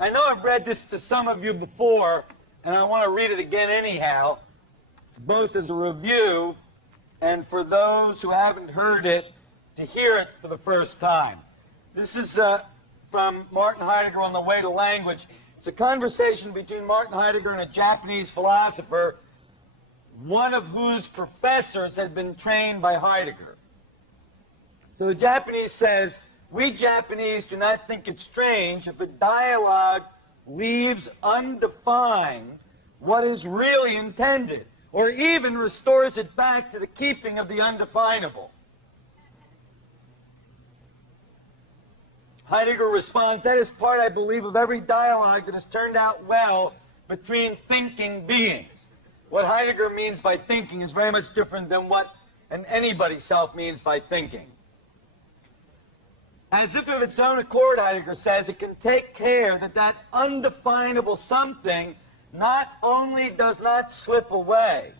I know I've read this to some of you before, and I want to read it again anyhow, both as a review and for those who haven't heard it to hear it for the first time. This is from Martin Heidegger on the Way to Language. It's a conversation between Martin Heidegger and a Japanese philosopher, one of whose professors had been trained by Heidegger. So the Japanese says, "We Japanese do not think it strange if a dialogue leaves undefined what is really intended, or even restores it back to the keeping of the undefinable." Heidegger responds, "That is part, I believe, of every dialogue that has turned out well between thinking beings." What Heidegger means by thinking is very much different than what an anybody self means by thinking. As if of its own accord, Heidegger says, it can take care that that undefinable something not only does not slip away,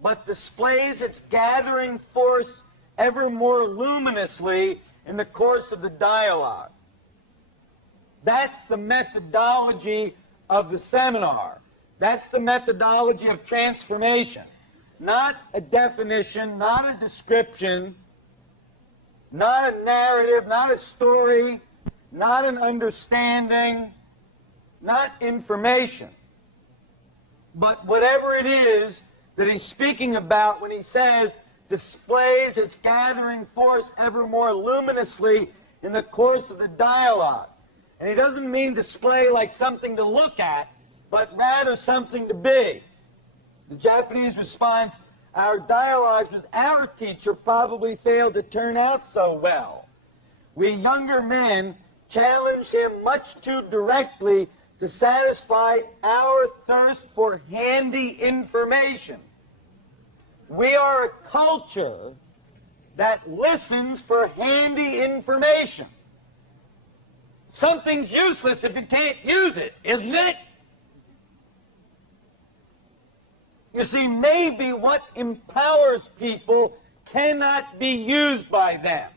but displays its gathering force ever more luminously in the course of the dialogue. That's the methodology of the seminar. That's the methodology of transformation. Not a definition, not a description, not a narrative, not a story, not an understanding, not information. But whatever it is that he's speaking about when he says, displays its gathering force ever more luminously in the course of the dialogue. And he doesn't mean display like something to look at, but rather something to be. The Japanese response, "Our dialogues with our teacher probably failed to turn out so well. We younger men challenged him much too directly to satisfy our thirst for handy information. We are a culture that listens for handy information. Something's useless if you can't use it, isn't it?" You see, maybe what empowers people cannot be used by them.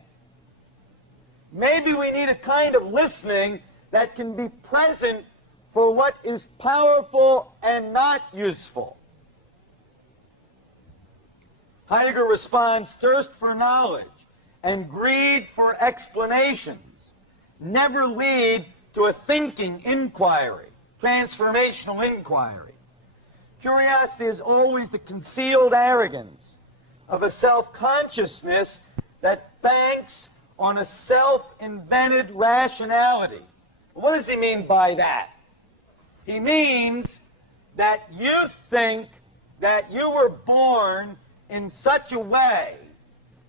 Maybe we need a kind of listening that can be present for what is powerful and not useful. Heidegger responds, "Thirst for knowledge and greed for explanations never lead to a thinking inquiry, transformational inquiry. Curiosity is always the concealed arrogance of a self-consciousness that banks on a self-invented rationality." What does he mean by that? He means that you think that you were born in such a way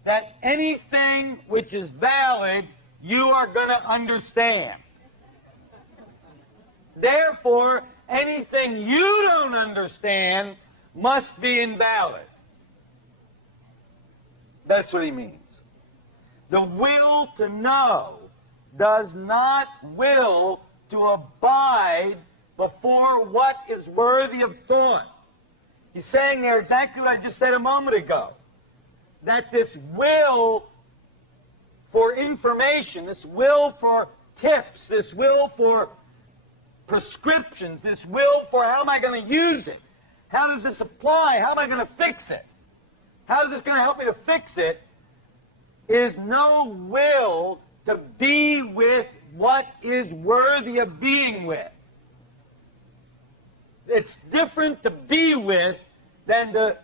that anything which is valid, you are going to understand. Therefore, anything you don't understand must be invalid. That's what he means. The will to know does not will to abide before what is worthy of thought. He's saying there exactly what I just said a moment ago, that this will for information, this will for tips, this will for prescriptions, this will for how am I going to use it? How does this apply? How am I going to fix it? How is this going to help me to fix it? Is no will to be with what is worthy of being with. It's different to be with than to